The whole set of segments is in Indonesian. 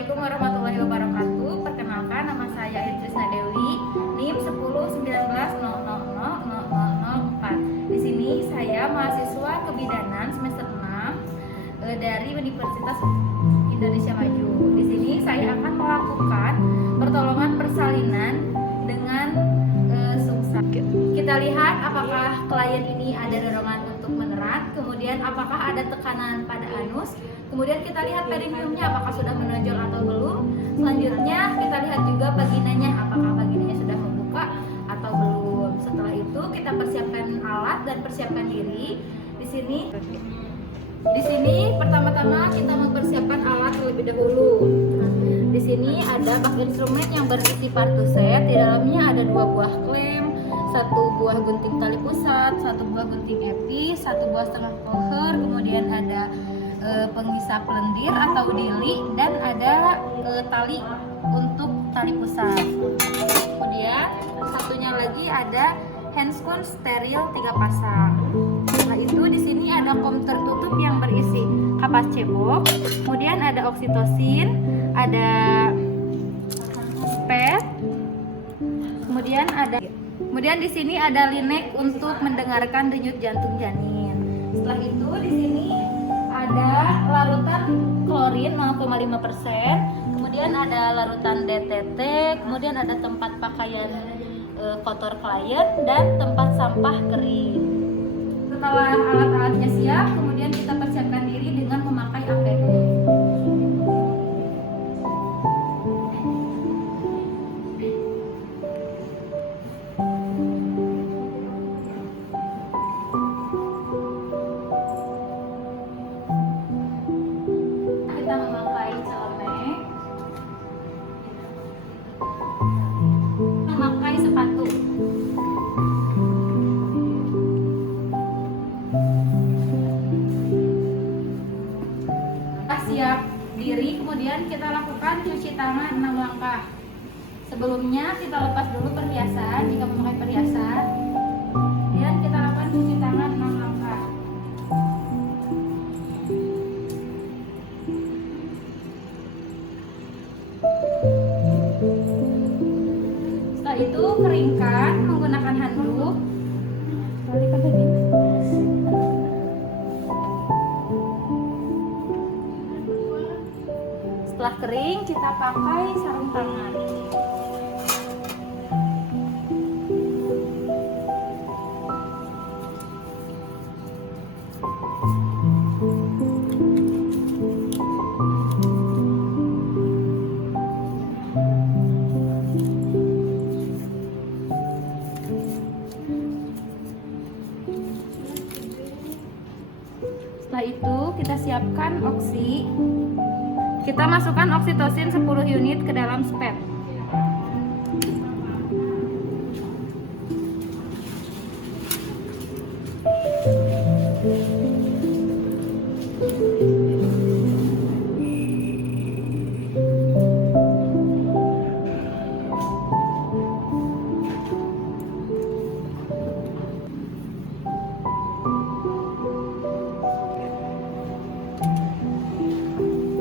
Assalamualaikum warahmatullahi wabarakatuh. Perkenalkan, nama saya Idrisna Dewi, NIM 1019000004. Di sini saya mahasiswa kebidanan semester 6 dari Universitas Indonesia Maju. Di sini saya akan melakukan pertolongan persalinan dengan sungsang. Kita lihat apakah klien ini ada dorongan untuk menerat, kemudian apakah ada tekanan pada anus, kemudian kita lihat perineumnya apakah sudah menonjol atau belum. Selanjutnya kita lihat juga vaginanya, apakah vaginanya sudah membuka atau belum. Setelah itu kita persiapkan alat dan persiapkan diri. Di sini pertama-tama kita mempersiapkan alat terlebih dahulu. Di sini ada bak instrumen yang berisi partuset. Di dalamnya ada 2 buah klem, 1 buah gunting tali pusat, 1 buah gunting epi, 1 buah setengah poher, kemudian ada pengisap lendir atau dili, dan ada tali untuk tali pusat. Kemudian satunya lagi ada handscone steril 3 pasang. Setelah itu di sini ada kom tertutup yang berisi kapas cebok, kemudian ada oksitosin, ada pet, kemudian di sini ada linek untuk mendengarkan denyut jantung janin. Setelah itu di sini ada larutan klorin 0,5%, kemudian ada larutan DTT, kemudian ada tempat pakaian kotor klien dan tempat sampah kering. Setelah alat-alatnya siap, kemudian kita persiapkan diri dengan memakai APD. Kita memakai celemek, memakai sepatu. Siap diri, kemudian kita lakukan cuci tangan 6 langkah. Sebelumnya kita lepas dulu perhiasan jika memakai perhiasan, kemudian kita lakukan cuci tangan 6 langkah. Setelah itu keringkan menggunakan handuk. Setelah kering, kita pakai sarung tangan. Setelah itu, kita siapkan oksi. Kita masukkan oksitosin 10 unit ke dalam spet.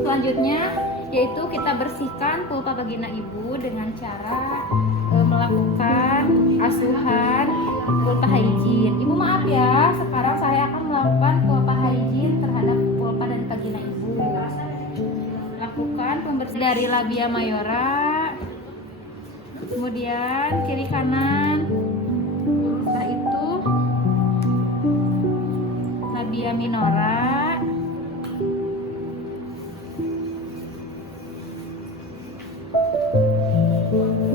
Selanjutnya yaitu kita bersihkan pulpa vagina ibu dengan cara melakukan asuhan pulpa hygiene. Ibu maaf ya, sekarang saya akan melakukan pulpa hygiene terhadap pulpa dan vagina ibu. Lakukan pembersihan dari labia mayora, kemudian kiri kanan, setelah itu labia minora.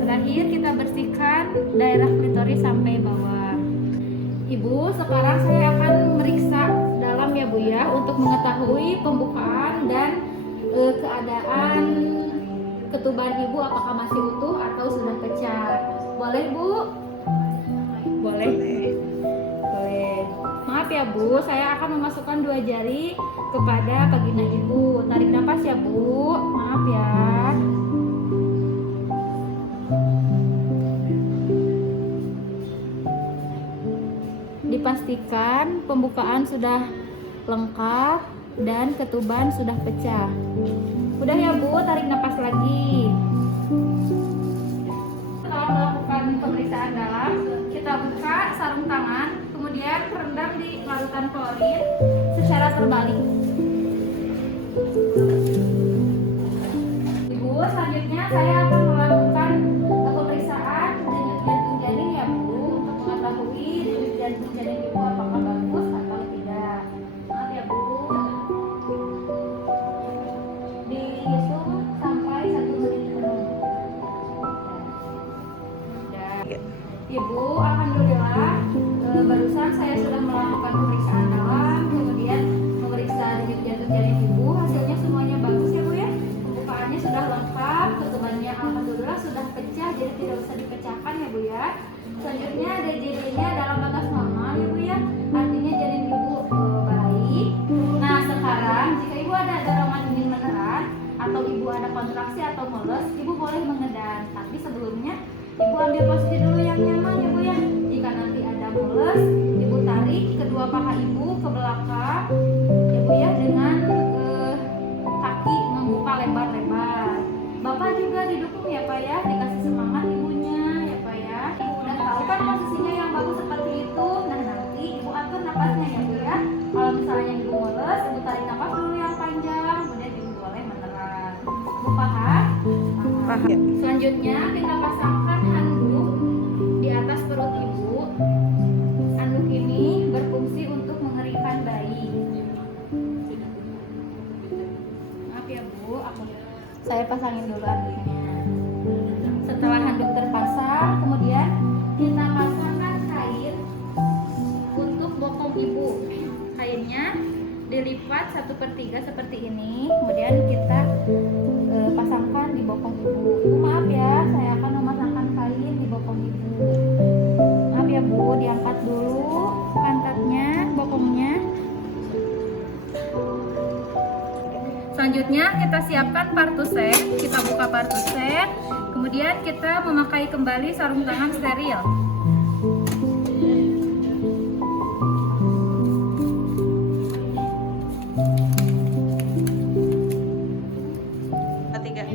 Terakhir kita bersihkan daerah klitoris sampai bawah. Ibu, sekarang saya akan meriksa dalam ya Bu ya, untuk mengetahui pembukaan dan keadaan ketuban ibu apakah masih utuh atau sudah pecah. Boleh Bu? Boleh. Maaf ya Bu, saya akan memasukkan 2 jari kepada vagina ibu. Tarik nafas ya Bu. Maaf ya. Dipastikan pembukaan sudah lengkap dan ketuban sudah pecah. Udah ya Bu, tarik napas lagi. Setelah melakukan pemeriksaan dalam, kita buka sarung tangan, kemudian rendam di larutan klorin secara terbalik. Ibu, selanjutnya saya akan melakukan pemeriksaan denyut jantung janin ya Bu, untuk mengetahui denyut jantung janin Ibu apakah bagus atau tidak. Maaf ya Bu. Dihitung sampai 1 menit penuh. Ibu, alhamdulillah barusan saya sudah melakukan pemeriksaan dalam, kemudian memeriksa denyut jantung janin Ibu, hasilnya semuanya bagus ya Bu ya. Pembukaannya sudah lengkap, ketubannya alhamdulillah sudah pecah, jadi tidak usah dipecahkan ya Bu ya. Selanjutnya DJD-nya dalam batas normal ya Bu ya, artinya janin Ibu baik. Nah sekarang jika Ibu ada dorongan ingin meneran atau Ibu ada kontraksi atau mules, Ibu boleh mengedan, tapi sebelumnya Ibu ambil posisi dulu yang nyaman ya Bu ya. Jika nanti ada mules, Ibu tarik kedua paha Ibu ke belakang ya Bu ya, dengan kaki membuka lebar-lebar. Bapak juga didukung ya Pak ya, dikasih semangat ibunya ya Pak ya. Ibu udah tahu kan posisinya yang bagus seperti itu. Nah nanti Ibu atur napasnya ya Bu ya. Kalau misalnya Ibu mules, Ibu tarik napas dulu yang panjang, kemudian Ibu boleh meneran. Ibu paham? Paham. Selanjutnya kita pasangkan handuk di atas perut Ibu. Handuk ini berfungsi untuk mengeringkan bayi. Maaf ya Bu, saya pasangin dulu handuknya. Setelah handuk terpasang, kemudian kita pasangkan kain untuk bokong Ibu. Kainnya dilipat 1/3 seperti ini, kemudian kita pasangkan di bokong Ibu. Ibu maaf ya, saya akan memasangkan kain di bokong Ibu. Maaf ya Bu, diangkat dulu pantatnya, bokongnya. Selanjutnya kita siapkan partusek, kita buka partusek, kemudian kita memakai kembali sarung tangan steril.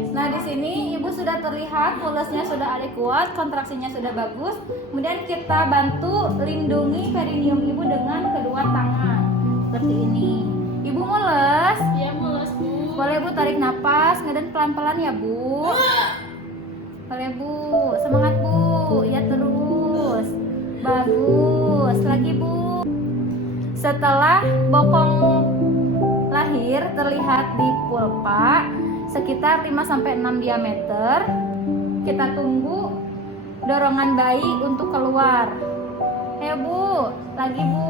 Nah di sini Ibu sudah terlihat mulesnya sudah adekuat, kontraksinya sudah bagus. Kemudian kita bantu lindungi perineum Ibu dengan kedua tangan seperti ini. Ibu mules? Iya mules Bu. Boleh Bu tarik napas, ngeden pelan-pelan ya Bu. Boleh Bu, semangat Bu, ya terus. Bagus, lagi Bu. Setelah bokong lahir terlihat di pulpa sekitar 5-6 diameter, kita tunggu dorongan bayi untuk keluar. Ayo Bu, lagi Bu.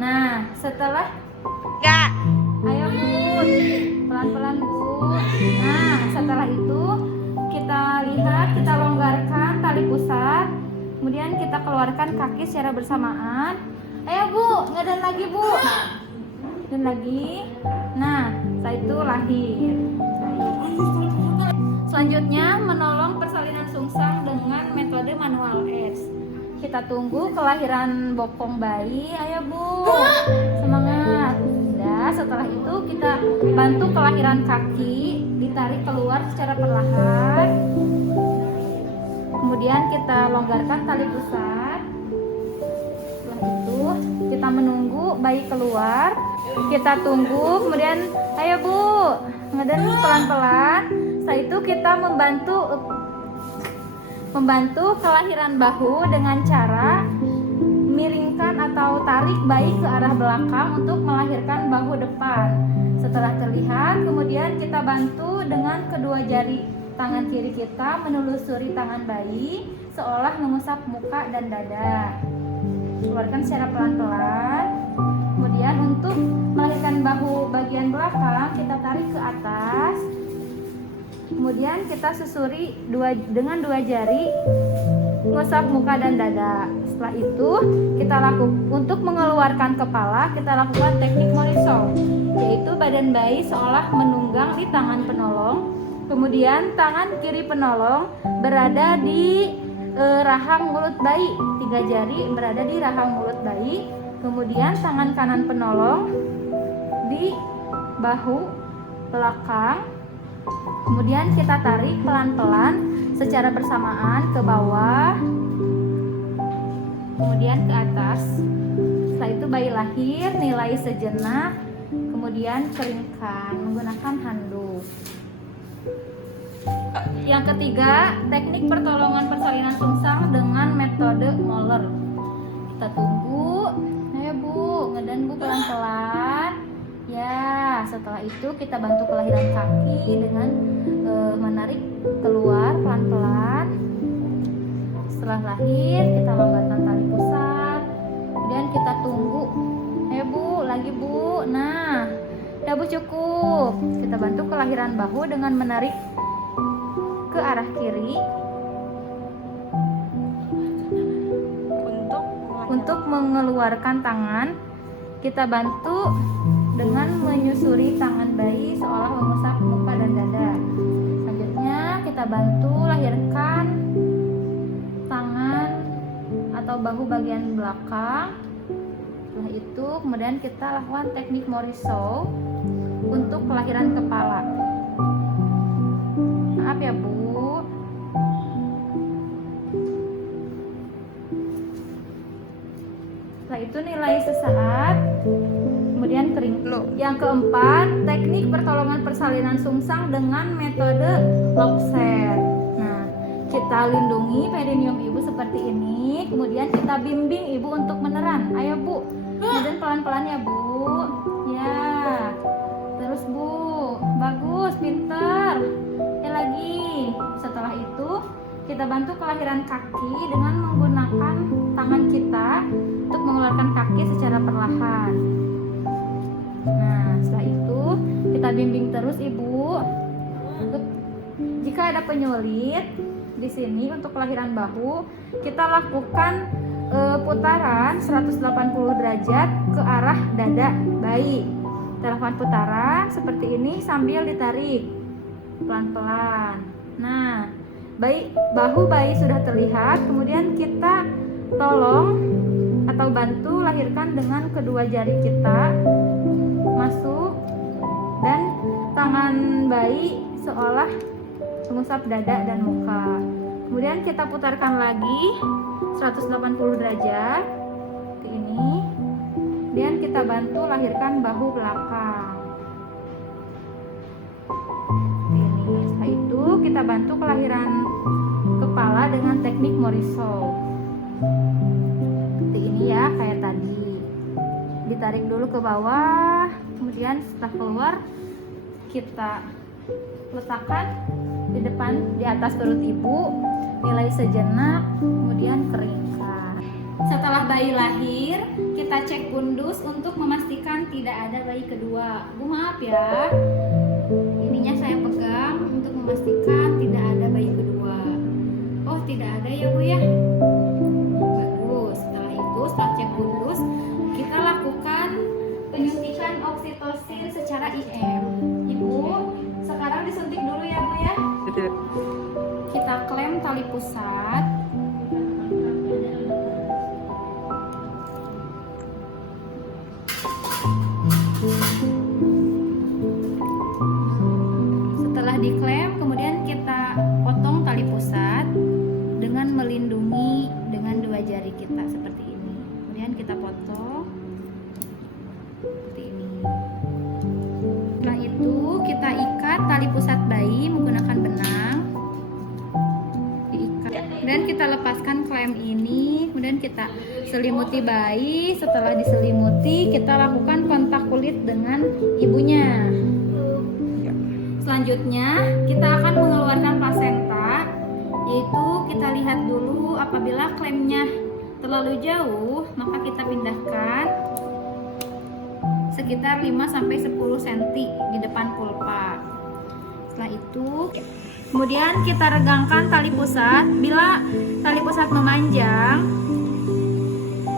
Nah, setelah enggak, ayo Bu, pelan-pelan Bu. Nah, setelah itu kita lihat, kita longgarkan tali pusat, kemudian kita keluarkan kaki secara bersamaan. Ayo Bu, ngeden lagi Bu. Dan lagi. Nah, setelah itu lahir. Selanjutnya menolong persalinan sungsang dengan metode manual S. Kita tunggu kelahiran bokong bayi. Ayo Bu, semangat. Nah, setelah itu kita bantu kelahiran kaki, ditarik keluar secara perlahan. Kemudian kita longgarkan tali pusat. Setelah itu kita menunggu bayi keluar. Kita tunggu, kemudian ayo Bu, ngeden pelan-pelan. Setelah itu kita membantu kelahiran bahu dengan cara miringkan atau tarik bayi ke arah belakang untuk melahirkan bahu depan. Setelah terlihat, kemudian kita bantu dengan kedua jari tangan kiri kita menelusuri tangan bayi seolah mengusap muka dan dada. Keluarkan secara pelan-pelan. Kemudian untuk melahirkan bahu bagian belakang kita tarik ke atas. Kemudian kita susuri dengan dua jari mengusap muka dan dada. Setelah itu kita untuk mengeluarkan kepala kita lakukan teknik morisong, yaitu badan bayi seolah menunggang di tangan penolong. Kemudian tangan kiri penolong berada di rahang mulut bayi, 3 jari berada di rahang mulut bayi. Kemudian tangan kanan penolong di bahu belakang, kemudian kita tarik pelan-pelan secara bersamaan ke bawah, kemudian ke atas. Setelah itu bayi lahir, nilai sejenak, kemudian keringkan menggunakan handuk. Yang ketiga, teknik pertolongan persalinan sungsang dengan metode Moller. Kita tunggu. Ayo Bu, ngedan Bu pelan-pelan. Ya, setelah itu kita bantu kelahiran kaki dengan menarik keluar pelan-pelan. Setelah lahir, kita longgarkan tali pusat. Kemudian kita tunggu. Ayo Bu, lagi Bu. Nah, udah Bu, cukup. Kita bantu kelahiran bahu dengan menarik ke arah kiri untuk mengeluarkan tangan. Kita bantu dengan menyusuri tangan bayi seolah mengusap muka dan dada. Selanjutnya kita bantu lahirkan tangan atau bahu bagian belakang. Setelah itu kemudian kita lakukan teknik Morisot untuk kelahiran kepala. Maaf ya Bu. Setelah itu nilai sesaat, kemudian kering. Yang keempat, teknik pertolongan persalinan sungsang dengan metode Lockset. Nah, kita lindungi perineum ibu seperti ini, kemudian kita bimbing ibu untuk meneran. Ayo Bu, kemudian pelan-pelan ya Bu. Ya, terus Bu, bagus, pinter. Ya lagi. Setelah itu kita bantu kelahiran kaki dengan menggunakan tangan kita untuk mengeluarkan kaki secara perlahan. Nah, setelah itu kita bimbing terus Ibu. Jika ada penyulit di sini untuk kelahiran bahu, kita lakukan putaran 180 derajat ke arah dada bayi. Kita lakukan putaran seperti ini sambil ditarik pelan-pelan. Nah, bahu bayi sudah terlihat, kemudian kita tolong atau bantu lahirkan dengan kedua jari kita masuk dan tangan bayi seolah mengusap dada dan muka. Kemudian kita putarkan lagi 180 derajat ke ini. Kemudian kita bantu lahirkan bahu belakang. Setelah itu kita bantu kelahiran kepala dengan teknik Morisot. Seperti ini ya, kayak tadi. Ditarik dulu ke bawah, kemudian setelah keluar kita letakkan di depan di atas perut ibu, nilai sejenak, kemudian keringkan. Setelah bayi lahir, kita cek pundus untuk memastikan tidak ada bayi kedua. Bu, maaf ya, ininya saya pegang untuk memastikan tidak ada bayi kedua. Oh, tidak ada ya Bu ya. Bagus. Setelah itu, setelah cek pundus, kita lakukan penyuntikan oksitosin secara IM. Ibu, sekarang disuntik dulu ya Bu ya. Kita klem tali pusat. Setelah diklem, kemudian kita potong tali pusat dengan melindungi dengan dua jari kita seperti ini. Kemudian kita potong seperti ini. Setelah itu kita ikat tali pusat bayi menggunakan benang. Diikat. Dan kita lepaskan klem ini. Kemudian kita selimuti bayi. Setelah diselimuti, kita lakukan kontak kulit dengan ibunya. Selanjutnya kita akan mengeluarkan plasenta, yaitu kita lihat dulu apabila klemnya terlalu jauh, maka kita pindahkan sekitar 5-10 cm di depan pulpa. Setelah itu kemudian kita regangkan tali pusat. Bila tali pusat memanjang,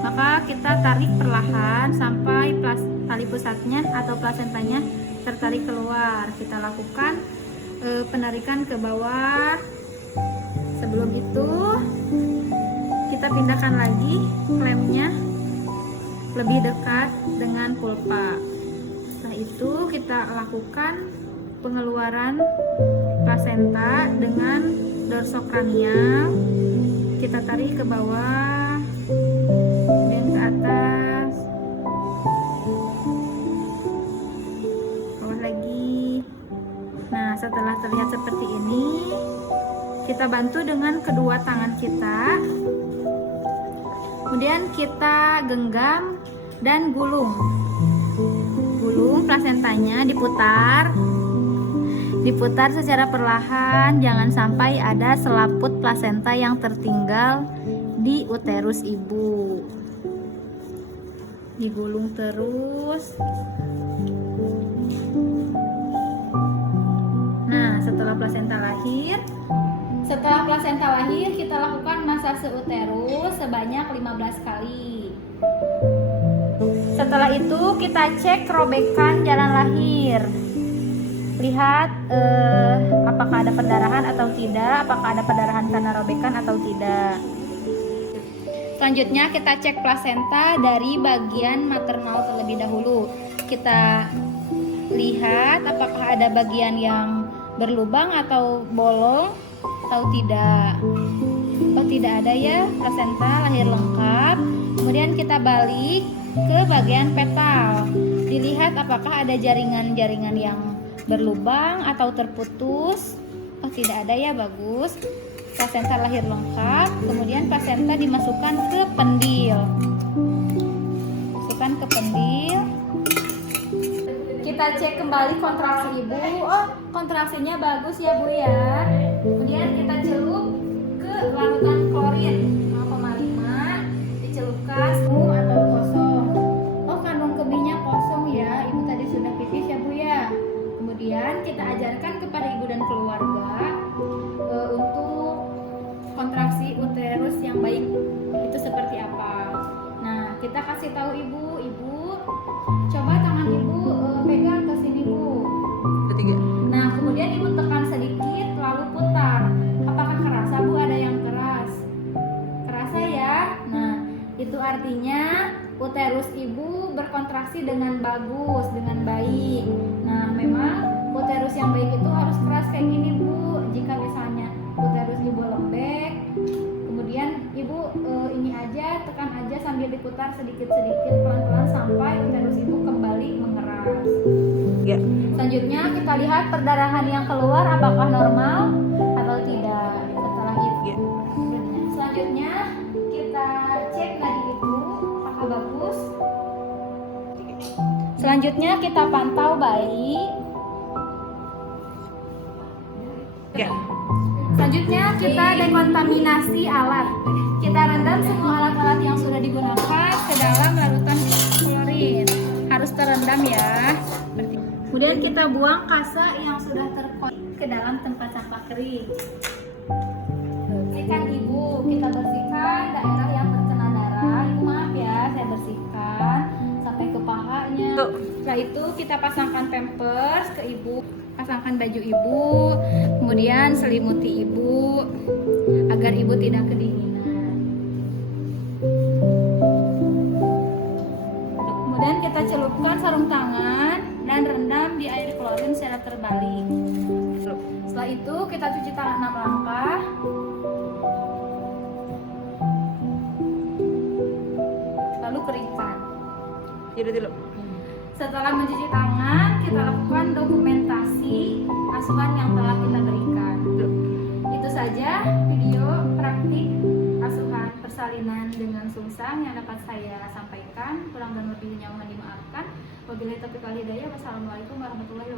maka kita tarik perlahan sampai tali pusatnya atau plasentanya tertarik keluar. Kita lakukan penarikan ke bawah. Sebelum itu kita pindahkan lagi klemnya lebih dekat dengan pulpa. Setelah itu kita lakukan pengeluaran plasenta dengan dorsokranial. Kita tarik ke bawah dan ke atas, bawah lagi. Nah, setelah terlihat seperti ini, kita bantu dengan kedua tangan kita. Kemudian kita genggam dan gulung plasentanya, diputar secara perlahan, jangan sampai ada selaput plasenta yang tertinggal di uterus ibu. Digulung terus. Nah, setelah plasenta lahir, kita lakukan masase uterus sebanyak 15 kali. Setelah itu kita cek robekan jalan lahir. Lihat apakah ada perdarahan atau tidak, apakah ada perdarahan karena robekan atau tidak. Selanjutnya kita cek plasenta dari bagian maternal terlebih dahulu. Kita lihat apakah ada bagian yang berlubang atau bolong atau tidak. Oh, tidak ada ya, plasenta lahir lengkap. Kemudian kita balik ke bagian petal. Dilihat apakah ada jaringan-jaringan yang berlubang atau terputus. Oh, tidak ada ya, bagus. Plasenta lahir lengkap. Kemudian plasenta dimasukkan ke pendil. Masukkan ke pendil. Kita cek kembali kontraksi ibu. Oh, kontraksinya bagus ya, Bu ya. Kemudian kita celup ke larutan klorin 0,5. Dicelupkan penuh atau kosong. Oh, kandung kemihnya kosong ya. Ibu tadi sudah pipis ya, Bu ya. Kemudian kita ajarkan kepada ibu dan keluarga untuk kontraksi uterus yang baik itu seperti apa. Nah, kita kasih tahu ibu coba tangan ibu pegang ke sini, Bu. Ketiga. Nah, kemudian ibu tekan sedikit lalu putar. Apakah kerasa, Bu? Ada yang keras? Kerasa ya? Nah, itu artinya uterus ibu berkontraksi dengan bagus, dengan baik. Nah, memang uterus yang baik itu harus keras kayak gini, Bu. Jika misalnya uterus ibu lembek, kemudian ibu ini aja, tekan aja sambil diputar sedikit-sedikit pelan-pelan sampai uterus ibu kembali mengeras. Ya. Selanjutnya kita lihat perdarahan yang keluar apakah normal atau tidak. Setelah itu, Ya. selanjutnya kita cek nadi ibu apakah bagus. Selanjutnya kita pantau bayi. Ya. Selanjutnya kita dekontaminasi alat. Kita rendam semua alat-alat yang sudah digunakan ke dalam larutan klorin. Harus terendam ya. Kemudian kita buang kasa yang sudah terkonek ke dalam tempat sampah kering. Bersihkan ibu, kita bersihkan daerah yang terkena darah. Ibu maaf ya, saya bersihkan sampai ke pahanya. Setelah itu kita pasangkan pampers ke ibu, pasangkan baju ibu, kemudian selimuti ibu agar ibu tidak kedinginan. Kemudian kita celupkan sarung tangan dan rendam di air klorin secara terbalik. Setelah itu kita cuci tangan 6 langkah. Lalu keringkan. Jadi dulu. Setelah mencuci tangan, kita lakukan dokumentasi asuhan yang telah kita berikan. Itu saja video praktik asuhan persalinan dengan sungsang yang dapat saya sampaikan. Kurang dan lebihnya mohon dimaafkan. Wabillahi taufiq wal hidayah. Wassalamualaikum warahmatullahi wabarakatuh.